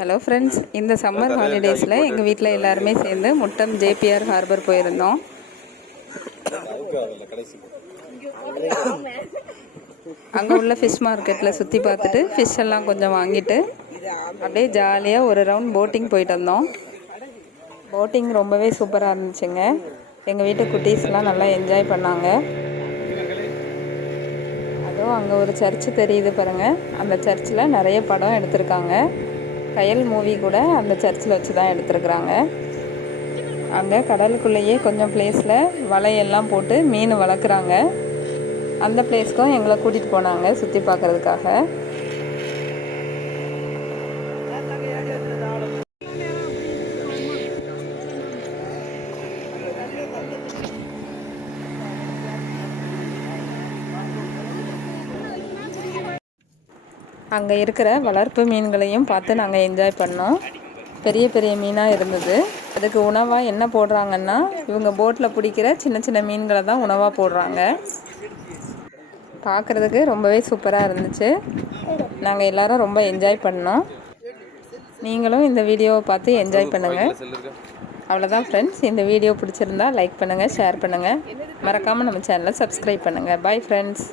Hello friends, இந்த summer ஹாலிடேஸில் எங்கள் வீட்டில் எல்லாருமே சேர்ந்து முட்டம் ஜேபிஆர் ஹார்பர் போயிருந்தோம். அங்கே உள்ள ஃபிஷ் மார்க்கெட்டில் சுற்றி பார்த்துட்டு ஃபிஷ் எல்லாம் கொஞ்சம் வாங்கிட்டு அப்படியே ஜாலியாக ஒரு ரவுண்ட் போட்டிங் போயிட்டு வந்தோம். போட்டிங் ரொம்பவே சூப்பராக இருந்துச்சுங்க. எங்கள் வீட்டு குட்டீஸ்லாம் நல்லா என்ஜாய் பண்ணாங்க. அதுவும் அங்கே ஒரு சர்ச்சு தெரியுது பாருங்கள். அந்த சர்ச்சில் நிறைய படம் எடுத்திருக்காங்க. கயல் மூவி கூட அந்த சர்ச்சில் வச்சு தான் எடுத்துருக்குறாங்க. அங்கே கடலுக்குள்ளேயே கொஞ்சம் பிளேஸில் வலையெல்லாம் போட்டு மீன் வளர்க்குறாங்க. அந்த பிளேஸ்க்கும் எங்களை கூட்டிகிட்டு போனாங்க சுற்றி பார்க்குறதுக்காக. அங்கே இருக்கிற வளர்ப்பு மீன்களையும் பார்த்து நாங்கள் என்ஜாய் பண்ணோம். பெரிய பெரிய மீனாக இருந்தது. அதுக்கு உணவாக என்ன போடுறாங்கன்னா, இவங்க போட்டில் பிடிக்கிற சின்ன சின்ன மீன்களை தான் உணவாக போடுறாங்க. பார்க்குறதுக்கு ரொம்பவே சூப்பராக இருந்துச்சு. நாங்கள் எல்லோரும் ரொம்ப என்ஜாய் பண்ணோம். நீங்களும் இந்த வீடியோவை பார்த்து என்ஜாய் பண்ணுங்கள். அவ்வளோதான் ஃப்ரெண்ட்ஸ். இந்த வீடியோ பிடிச்சிருந்தா லைக் பண்ணுங்கள், ஷேர் பண்ணுங்கள். மறக்காமல் நம்ம சேனலை சப்ஸ்கிரைப் பண்ணுங்கள். Bye friends.